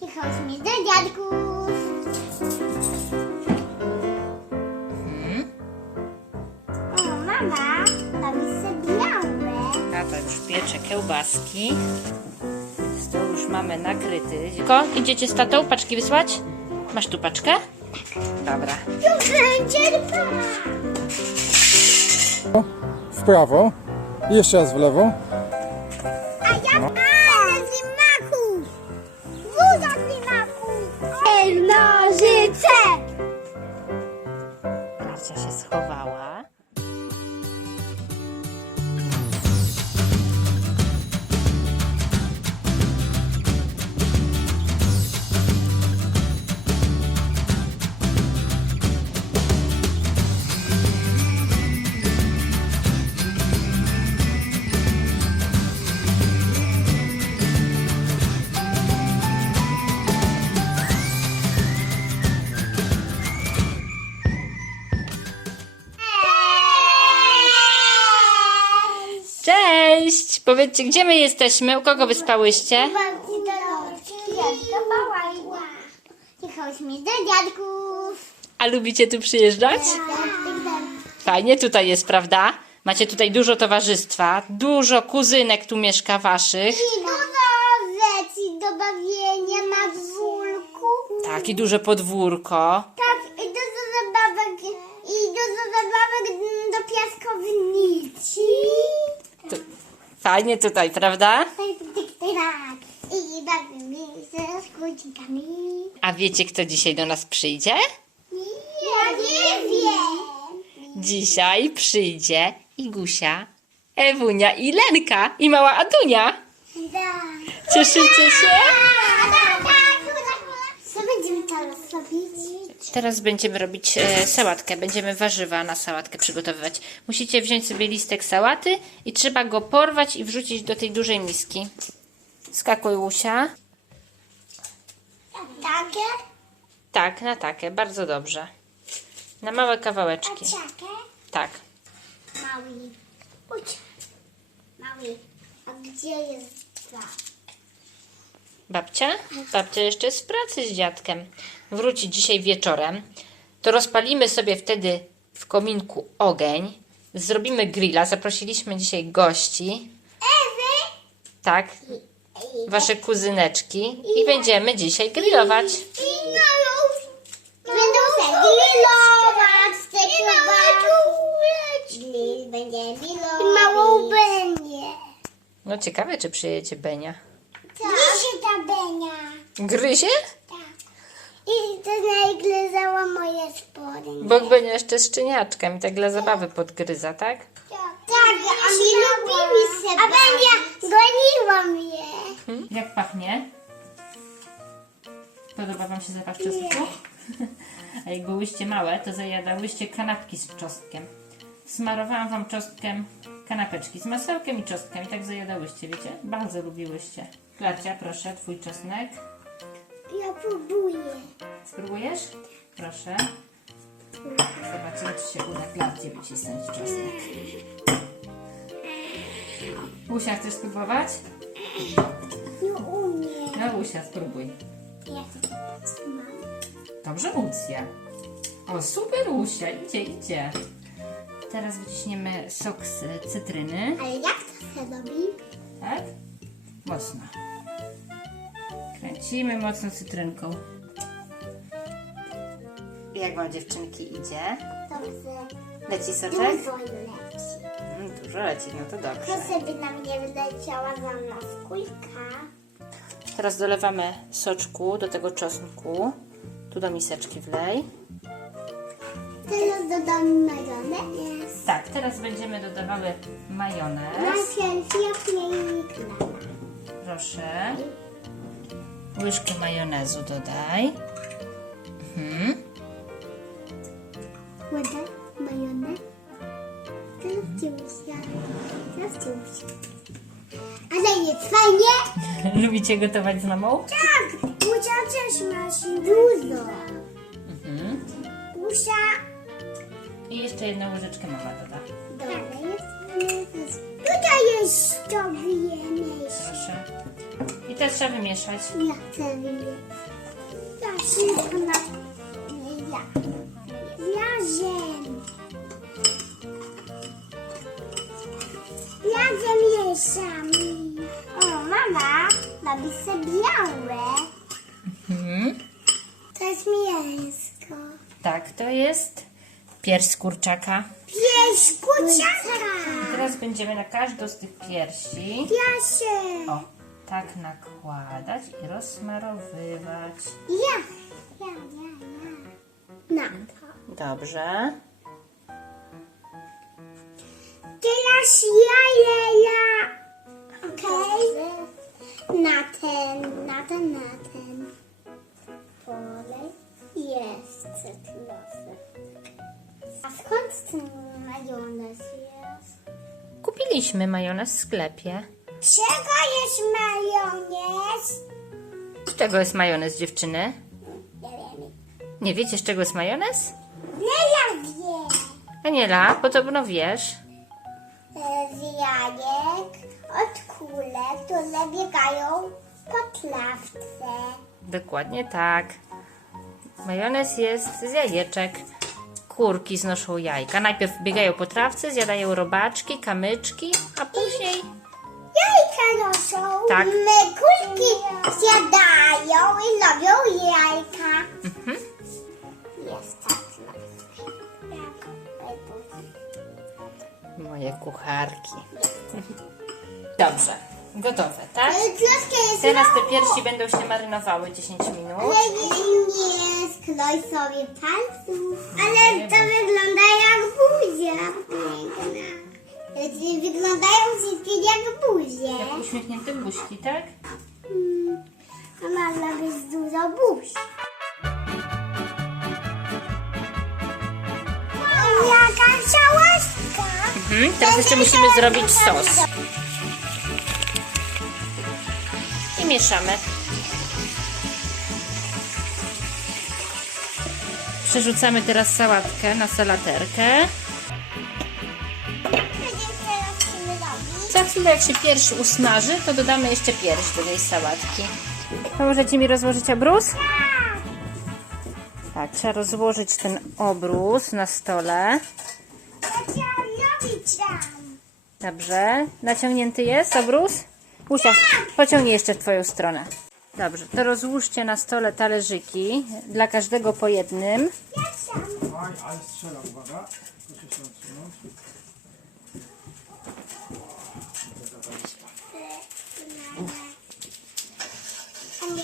Chodźmy do dziadków. Hmm? O, mama, robi sobie białe. Tata już piecze kiełbaski. Stół już mamy nakryty. Ko, idziecie z tatą paczki wysłać? Masz tu paczkę? Dobra. Tu będzie dwa. w prawo i jeszcze raz w lewo. Powiedzcie, gdzie my jesteśmy? U kogo wyspałyście? Babci do dziadków. A lubicie tu przyjeżdżać? Fajnie tutaj jest, prawda? Macie tutaj dużo towarzystwa, dużo kuzynek tu mieszka waszych. I dużo rzeczy do bawienia na dwórku. Tak, i duże podwórko. Tak, i dużo zabawek, i dużo zabawek do piaskownicy. Fajnie tutaj, prawda? Tak, tak, tak. I bawimy się z kucinkami. A wiecie, kto dzisiaj do nas przyjdzie? Ja nie wiem. Dzisiaj przyjdzie Igusia, Ewunia i Lenka i mała Adunia. Tak. Cieszycie się? Tak, tak. Co będziemy teraz robić? Teraz będziemy robić e, sałatkę. Będziemy warzywa na sałatkę przygotowywać. Musicie wziąć sobie listek sałaty i trzeba go porwać i wrzucić do tej dużej miski. Skakuj, Łusia. Takie? Tak, na takie, bardzo dobrze. Na małe kawałeczki. Takie? Tak. Mały. Uć. Mały. A gdzie jest dwa? Babcia? Babcia jeszcze jest w pracy z dziadkiem. Wróci dzisiaj wieczorem. To rozpalimy sobie wtedy w kominku ogień. Zrobimy grilla. Zaprosiliśmy dzisiaj gości. Ewy? Tak, wasze kuzyneczki. I będziemy dzisiaj grillować. I mają. Będą se grillować. Małą będzie. No ciekawe, czy przyjedzie Benia. Gdzie ta Benia? Gryzie? Tak. I to najgryzała moje spodnie. Bo jeszcze z szczeniaczkiem i tak dla zabawy podgryza, tak? Tak, a my lubimy się A Benia goniła mnie. Jak pachnie? Podoba Wam się zapach czosnku? A jak byłyście małe, to zajadałyście kanapki z czosnkiem. Smarowałam Wam czosnkiem kanapeczki z masełkiem i czosnkiem. I tak zajadałyście, wiecie? Bardzo lubiłyście. Klacia, proszę, Twój czosnek. Ja próbuję. Spróbujesz? Proszę. Zobaczymy, czy się uda Klacie wycisnąć czosnek. Usia, chcesz spróbować? Nie umiem. No, Usia, spróbuj. Ja mam. Dobrze, Lucja. O, super, Lucia. Idzie, idzie. Teraz wyciśniemy sok z cytryny. Ale jak to się robi? Tak? Mocno. Kręcimy mocno cytrynką. Jak wam dziewczynki idzie? Dobrze. Leci soczek? Dużo leci. Mm, dużo leci, no to dobrze. Proszę by nam nie wyleciała za nas kulka. Teraz dolewamy soczku do tego czosnku. Tu do miseczki wlej. Teraz dodam majonez. Tak, teraz będziemy dodawały majonez. Najpierw jachniejka. Proszę. Łyżkę majonezu dodaj. Mhm. Woda, majonez. Teraz ciusia. Teraz ciusia. Ale jest fajnie? Lubicie gotować z mamą? Tak, Busia też ma się dużo. Mhm. Busia. I jeszcze jedną łyżeczkę mama doda. Jest. Tutaj jest to wiemy. Proszę. I teraz trzeba wymieszać. Ja chcę wymienić. Ja szybko na... Ja. Razem. Razem mieszamy. O, mama robi sobie białe. Mhm. To jest mięsko. Tak, to jest pierś kurczaka. Pieś kuciaka. Teraz będziemy na każdą z tych piersi Jasie. o, tak nakładać i rozsmarowywać. Ja. Ja, ja, ja. Na to. Dobrze. Teraz ja, ja, ja. Okej? Na ten, na ten, na ten. Polej. Jest cytrusy. A skąd ten majonez jest? Kupiliśmy majonez w sklepie. Czego jest majonez? Z czego jest majonez, dziewczyny? Nie wiem. Nie wiecie, z czego jest majonez? Nie ja wiem. Aniela, podobno wiesz. E, Z jajek od kulek, które biegają po trawce. Dokładnie tak. Majonez jest z jajeczek. Kurki znoszą jajka. Najpierw biegają po trawce, zjadają robaczki, kamyczki, a później Jajka noszą. Tak. My kulki zjadają i robią jajka. Mhm. Jest tak. moje kucharki. Dobrze, gotowe, tak? Teraz te piersi będą się marynowały 10 minut. Ale nie, skloj sobie palców. Ale to wygląda jak buzia. Piękna. Znaczy, Wyglądają wszystkie jak buzie. Uśmiechnięte buźki, tak? Hmm. A ma być dużo buź. Jaka szałaska. Mhm, teraz jeszcze musimy zrobić sos. I mieszamy. Przerzucamy teraz sałatkę na salaterkę. Za chwilę jak się pierś usmaży, to dodamy jeszcze pierś do tej sałatki. Pomożecie mi rozłożyć obrus? Tak, trzeba rozłożyć ten obrus na stole. Dobrze. Naciągnięty jest obrus? Usia, pociągnij jeszcze w Twoją stronę. Dobrze, to rozłóżcie na stole talerzyki, dla każdego po jednym. Aj, ale strzela, uwaga. Proszę się.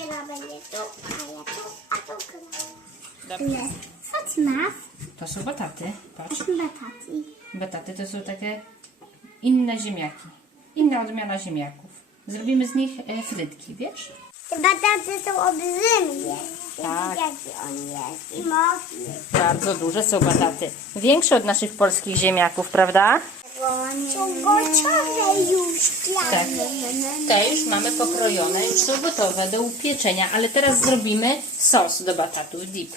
Będzie tu, a ja tu, a tu. Dobrze. Co ty masz? To są bataty. Patrz. Bataty. Bataty to są takie inne ziemniaki. Inna odmiana ziemniaków. Zrobimy z nich e, frytki, wiesz? Te bataty są olbrzymie. Tak. Jaki on jest i mocny. Bardzo duże są bataty. Większe od naszych polskich ziemniaków, prawda? Są gotowe już Tak. Te już mamy pokrojone, już są gotowe do upieczenia, ale teraz zrobimy sos do batatów dip.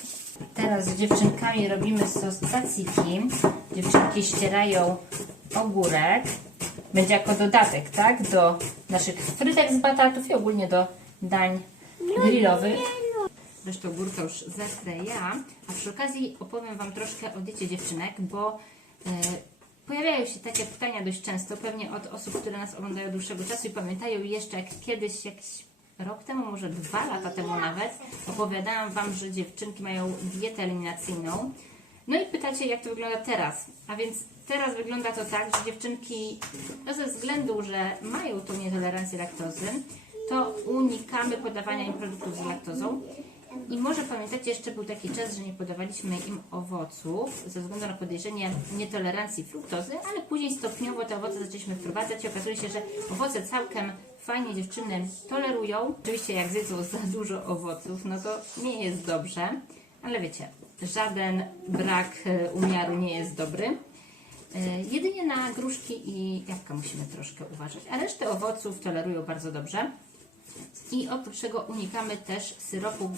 Teraz z dziewczynkami robimy sos tzatziki. Dziewczynki ścierają ogórek. Będzie jako dodatek, tak? Do naszych frytek z batatów i ogólnie do dań grillowych. Zresztą ogórka już zestrę ja, a przy okazji opowiem Wam troszkę o diecie dziewczynek, bo e, pojawiają się takie pytania dość często, pewnie od osób, które nas oglądają dłuższego czasu i pamiętają jeszcze jak kiedyś, jakiś rok temu, może dwa lata temu nawet, opowiadałam Wam, że dziewczynki mają dietę eliminacyjną. No i pytacie, jak to wygląda teraz. A więc teraz wygląda to tak, że dziewczynki, no ze względu, że mają tą nietolerancję laktozy, to unikamy podawania im produktów z laktozą. I może pamiętacie, jeszcze był taki czas, że nie podawaliśmy im owoców ze względu na podejrzenie nietolerancji fruktozy, ale później stopniowo te owoce zaczęliśmy wprowadzać i okazuje się, że owoce całkiem fajnie dziewczyny tolerują. Oczywiście jak zjedzą za dużo owoców, no to nie jest dobrze, ale wiecie, żaden brak e, umiaru nie jest dobry. E, Jedynie na gruszki i jabłka musimy troszkę uważać, a resztę owoców tolerują bardzo dobrze. I oprócz tego unikamy też syropu,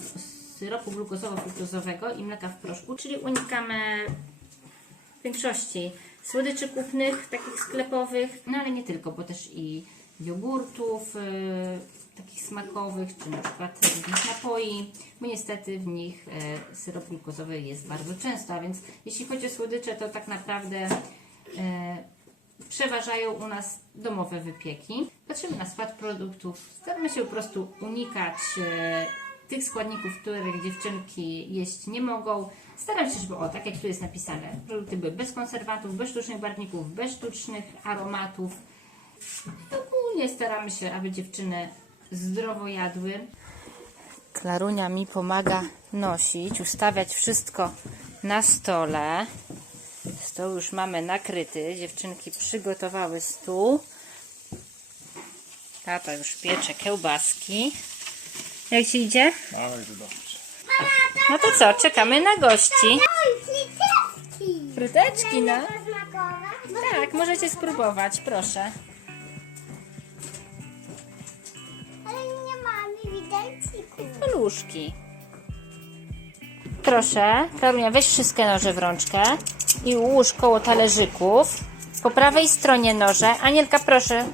syropu glukozowo-fruktozowego i mleka w proszku, czyli unikamy większości słodyczy kupnych, takich sklepowych, no ale nie tylko, bo też i jogurtów, yy, takich smakowych, czy na przykład różnych napoi, bo niestety w nich e, syrop glukozowy jest bardzo często, a więc jeśli chodzi o słodycze, to tak naprawdę e, przeważają u nas domowe wypieki. Patrzymy na skład produktów, staramy się po prostu unikać e, tych składników, których dziewczynki jeść nie mogą. Staram się, żeby o, tak jak tu jest napisane, produkty były bez konserwantów, bez sztucznych barwników, bez sztucznych aromatów. Ogólnie staramy się, aby dziewczyny zdrowo jadły. Klarunia mi pomaga nosić, ustawiać wszystko na stole. Stół już mamy nakryty. Dziewczynki przygotowały stół. Tata już piecze kiełbaski. Jak ci idzie? Dobrze. No to co, czekamy na gości. Fryteczki! No. Tak, możecie spróbować, proszę. Ale nie mamy widelcików. Paluszki. Proszę, Karunia, weź wszystkie noże w rączkę i ułóż koło talerzyków. Po prawej stronie noże. Anielka, proszę,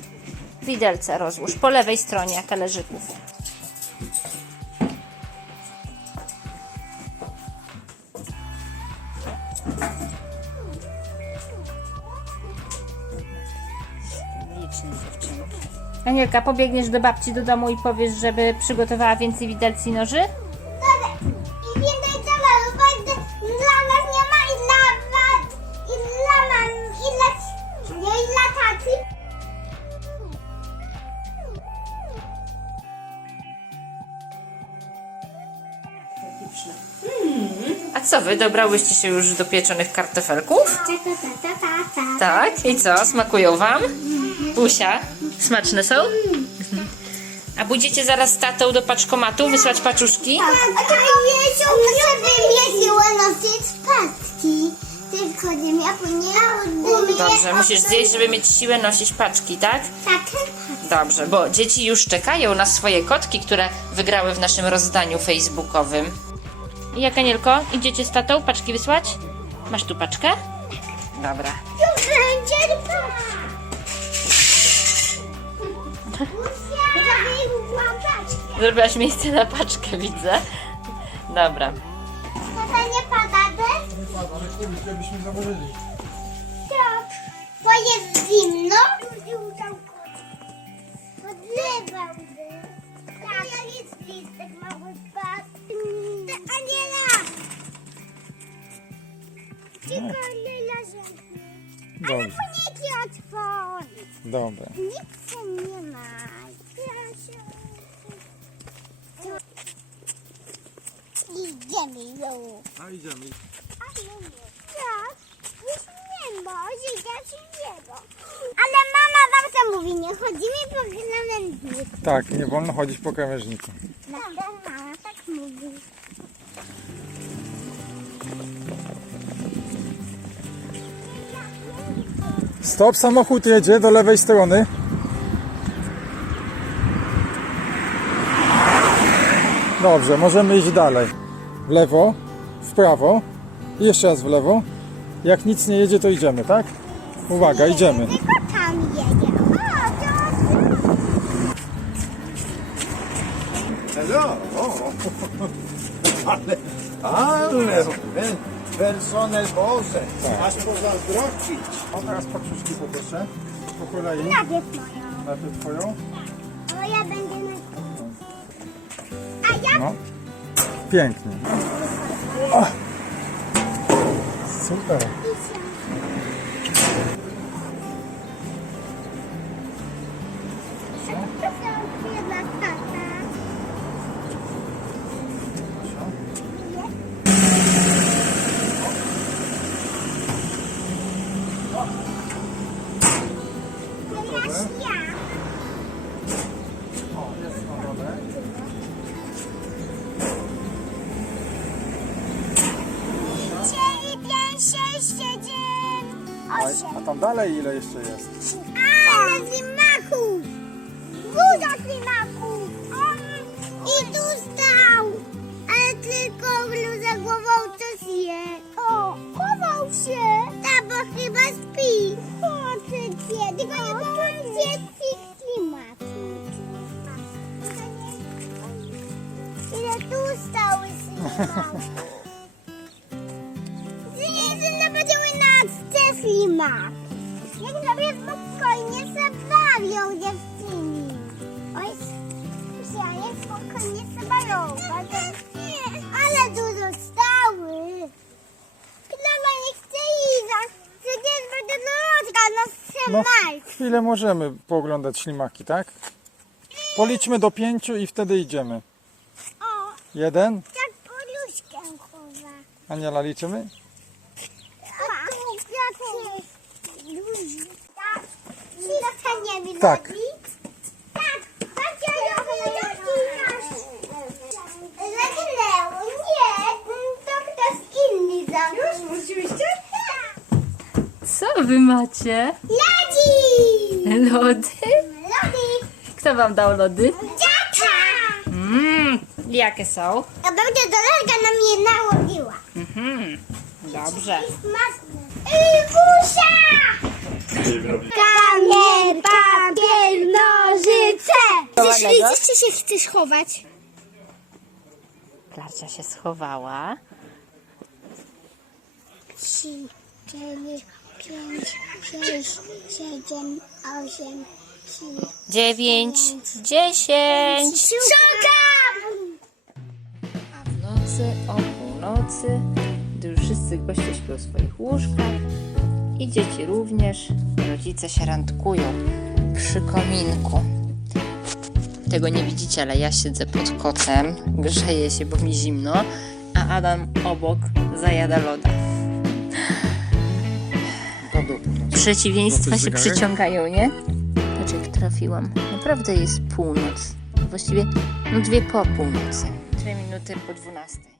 widelce rozłóż. Po lewej stronie talerzyków. Liczne dziewczynki. Anielka, pobiegniesz do babci do domu i powiesz, żeby przygotowała więcej widelcy i noży? A co wy, dobrałyście się już do pieczonych kartofelków? Ta, ta, ta, ta, ta, ta. Tak. I co, smakują wam? Busia, smaczne są? A pójdziecie zaraz z tatą do paczkomatu wysłać paczuszki? A to powiedział, żeby siłę nosić paczki. Tylko nie miał, nie umie. Dobrze, musisz zjeść, żeby mieć siłę nosić paczki, tak? Tak, Dobrze, bo dzieci już czekają na swoje kotki, które wygrały w naszym rozdaniu facebookowym. Jak Anielko, idziecie z tatą paczki wysłać? Masz tu paczkę? Dobra. Tu będzie. Zrobiłaś miejsce na paczkę, widzę. Dobra. Tata nie pada deszcz? Nie pada, ale kurde, byśmy założyli. Tak. Bo jest zimno? Podlewałby. Tak. Listek mały spadł. Aniela! Tylko Lela zemknie. Ale Dobrze, puniki otworzy. dobra. Nic tam nie ma. Proszę. Idziemy już. A idziemy. Tak, już nie może dać jego. Ale mama zawsze mówi, nie chodzimy po krawężniku. Tak, nie wolno chodzić po krawężniku. Stop, samochód jedzie do lewej strony. Dobrze, możemy iść dalej. W lewo, w prawo i jeszcze raz w lewo. Jak nic nie jedzie, to idziemy, tak? Uwaga, idziemy. Tylko tam jedzie. Hello! O. Ale, ale personel Boże, aż pozazdrościć. O, teraz paczuszki poproszę. Po kolei. Najpierw moją. Najpierw twoją. A ja będę na... A ja... No. Pięknie. O. Super. Ja. O, jest. Cztery, pięć, sześć, siedem, A, osiem. a tam dalej ile jeszcze jest? Nie będziemy na ślimak. Jak sobie spokojnie zabawią dziewczyny. Oj, ja jak spokojnie zabawią. Ale dużo stały. Klama nie chce iść. Przecież będzie dorożka na No, chwilę możemy pooglądać ślimaki, tak? Policzmy do pięciu i wtedy idziemy. O, Jeden. Aniela, liczymy? Tak. Co wy macie? Lodzi! Lody? Lody! Kto wam dał lody? Jakie są? A będzie dolega na mnie nałożyła. Mhm, dobrze. Ej, busia! Kamień, papier, nożyce! Chowanego? Gdzie się chcesz chować? Klarcia się schowała. Trzy, cztery, pięć, sześć, siedem, osiem. Dziewięć, dziesięć. Szukam! Nocy, o północy, gdy już wszyscy goście śpią w swoich łóżkach i dzieci również, rodzice się randkują przy kominku. Tego nie widzicie, ale ja siedzę pod kocem, grzeję się, bo mi zimno, a Adam obok zajada loda. Przeciwieństwa się przyciągają, nie? Patrz jak trafiłam. Naprawdę jest północ. Właściwie no dwie po północy. Minuty po dwunastej.